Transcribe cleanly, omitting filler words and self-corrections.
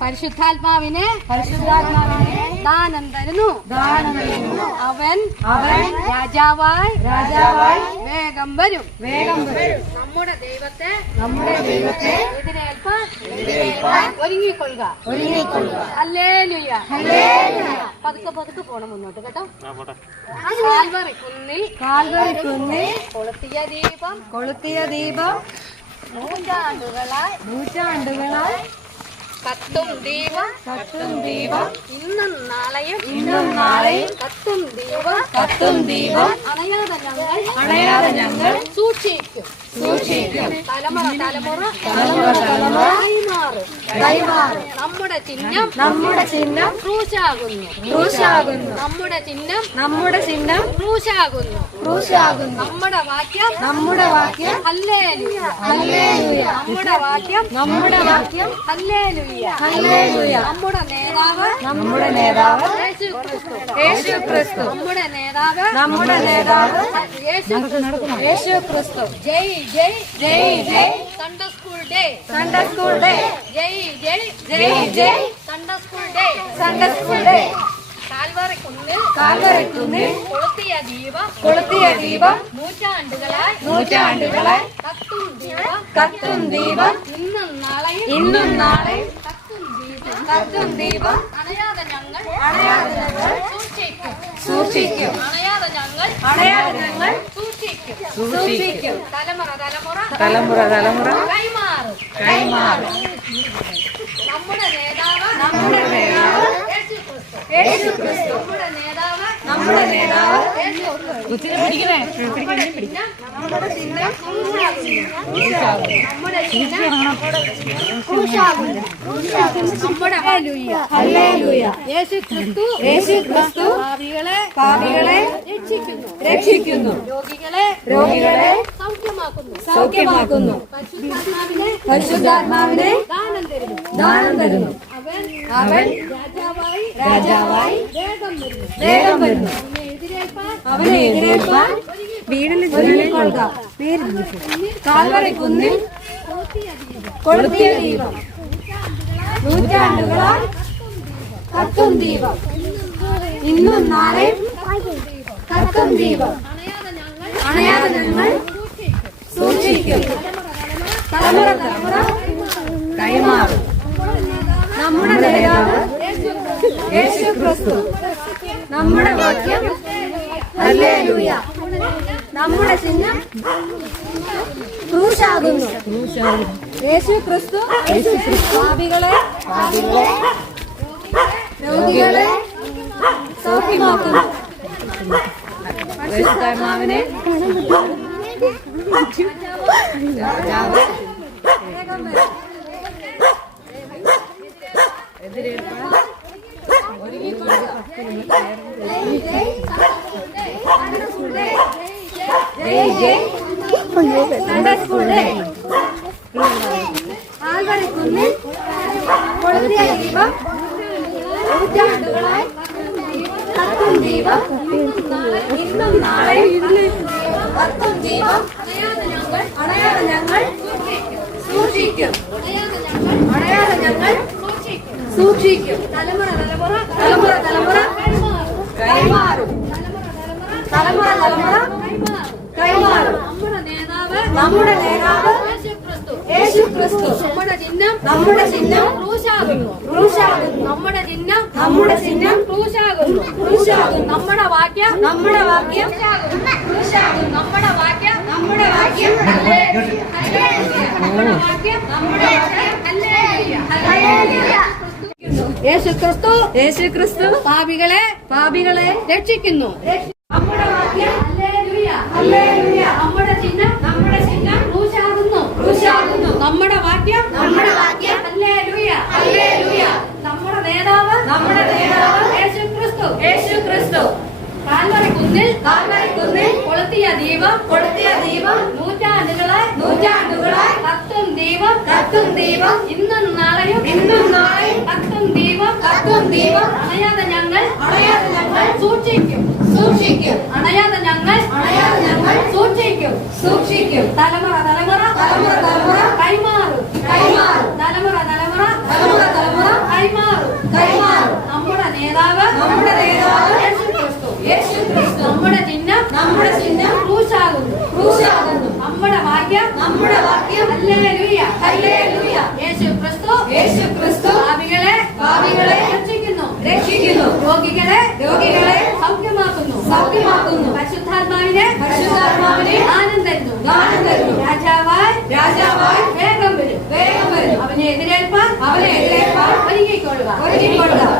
പരിശുദ്ധാത്മാവിനെ ദാനം തരുന്നു. അവൻ രാജാവായി വേഗം വരും. നമ്മുടെ ദൈവത്തെ എതിരേൽപ്പാൻ ഒരുങ്ങിക്കൊള്ളുക. ഹല്ലേലൂയ. പതുക്കെ പോണം മുന്നോട്ട് കേട്ടോ. കാൽവറി കുന്നിൽ കൊളുത്തിയ ദീപം നൂറ്റാണ്ടുകളായി കത്തും ദീപം ഇന്നും നാളെയും കത്തും ദീപം അണയാതെ ഞങ്ങൾ സൂക്ഷിക്കും. തലമുറ കൈമാറും. നമ്മുടെ ചിഹ്നം ക്രൂശാകുന്നു. നമ്മുടെ ചിഹ്നം ക്രൂശാകുന്നു. നമ്മുടെ വാക്യം ഹല്ലേലൂയ. നമ്മുടെ വാക്യം ഹല്ലേലൂയ. നമ്മുടെ നേതാവ് യേശുക്രിസ്തു. നമ്മുടെ നേതാവ് യേശുക്രിസ്തു. ജയ് സൺഡേ സ്കൂൾ ഡേ. ജയ് സൺഡേ സ്കൂൾ ഡേ. കാൽവറി കുന്നിൽ കൊളുത്തിയ ദീപം നൂറ്റാണ്ടുകളായി കത്തും ദീപം ഇന്നും നാളെയും കത്തും ദീപം അണയാതെ ഞങ്ങൾ സൂക്ഷിക്കും. സൂക്ഷിക്കും. തലമുറ കൈമാറും. നമ്മുടെ നേതാവ് യേശുക്രിസ്തു. നമ്മുടെ നേതാവ് യേശുക്രിസ്തു പാപികളെ രക്ഷിക്കുന്നു. രോഗികളെ സൗഖ്യമാക്കുന്നു. പരിശുദ്ധാത്മാവിനെ ദാനം തരുന്നു. അവൻ രാജാവായി വേഗം വരുന്നു. അവനെ എതിരേൽപ്പാൻ ഒരുങ്ങിക്കൊള്ളുക. കാൽവറി കുന്നിൽ കൊളുത്തിയ ദീപം നൂറ്റാണ്ടുകളായി കത്തും ദീപം ഇന്നും നാളെയും കത്തും ദീപം അണയാതെ ഞങ്ങൾ സൂക്ഷിക്കും. തലമുറ കൈമാറും. നമ്മുടെ നേതാവ് യേശുക്രിസ്തു. നമ്മുടെ വാക്യം ഹല്ലേലൂയ. നമ്മുടെ ചിഹ്നം ക്രൂശാകുന്നു. യേശുക്രിസ്തു രോഗികളെ സൗഖ്യമാക്കുന്നു. പരിശുദ്ധാത്മാവിനെ കാൽവറി കുന്നിൽ കൊളുത്തിയ ദീപം നൂറ്റാണ്ടുകളായി കത്തും ദീപം ഇന്നും നാളെയും കത്തും ദീപം അണയാതെ ഞങ്ങൾ സൂക്ഷിക്കും. തലമുറ കൈമാറും. നമ്മുടെ നേതാവ് യേശുക്രിസ്തു. നമ്മുടെ ചിഹ്നം ക്രൂശാകുന്നു. നമ്മുടെ ചിഹ്നം ക്രൂശാകുന്നു. നമ്മുടെ വാക്യം യേശുക്രിസ്തു പാപികളെ രക്ഷിക്കുന്നു. നമ്മുടെ വാക്യം ഹല്ലേലൂയ. നമ്മുടെ ചിഹ്നം ക്രൂശാകുന്നു. നമ്മുടെ വാക്യം ഹല്ലേലൂയ. നമ്മുടെ നേതാവ് യേശുക്രിസ്തു. കാൽവറി കുന്നിൽ കൊളുത്തിയ ദീപം നൂറ്റാണ്ടുകളായി കത്തും ദീപം ഇന്നും നാളെയും കത്തും ദീപം അണയാതെ ഞങ്ങൾ സൂക്ഷിക്കും. അണയാതെ ഞങ്ങൾ സൂക്ഷിക്കും. തലമുറ കൈമാറും. തലമുറ നേതാവ് യേശു ക്രിസ്തു. നമ്മുടെ ചിഹ്നം ക്രൂശാകുന്നു. നമ്മുടെ വാക്യം ഹല്ലേലൂയ. യേശു ക്രിസ്തു പാപികളെ രക്ഷിക്കുന്നു. രോഗികളെ സൗഖ്യമാക്കുന്നു. പരിശുദ്ധാത്മാവിനെ ദാനം തരുന്നു. രാജാവായി വേഗം വരും. അവനെ എതിരേൽപ്പാൻ ഒരുങ്ങിക്കൊള്ളുക.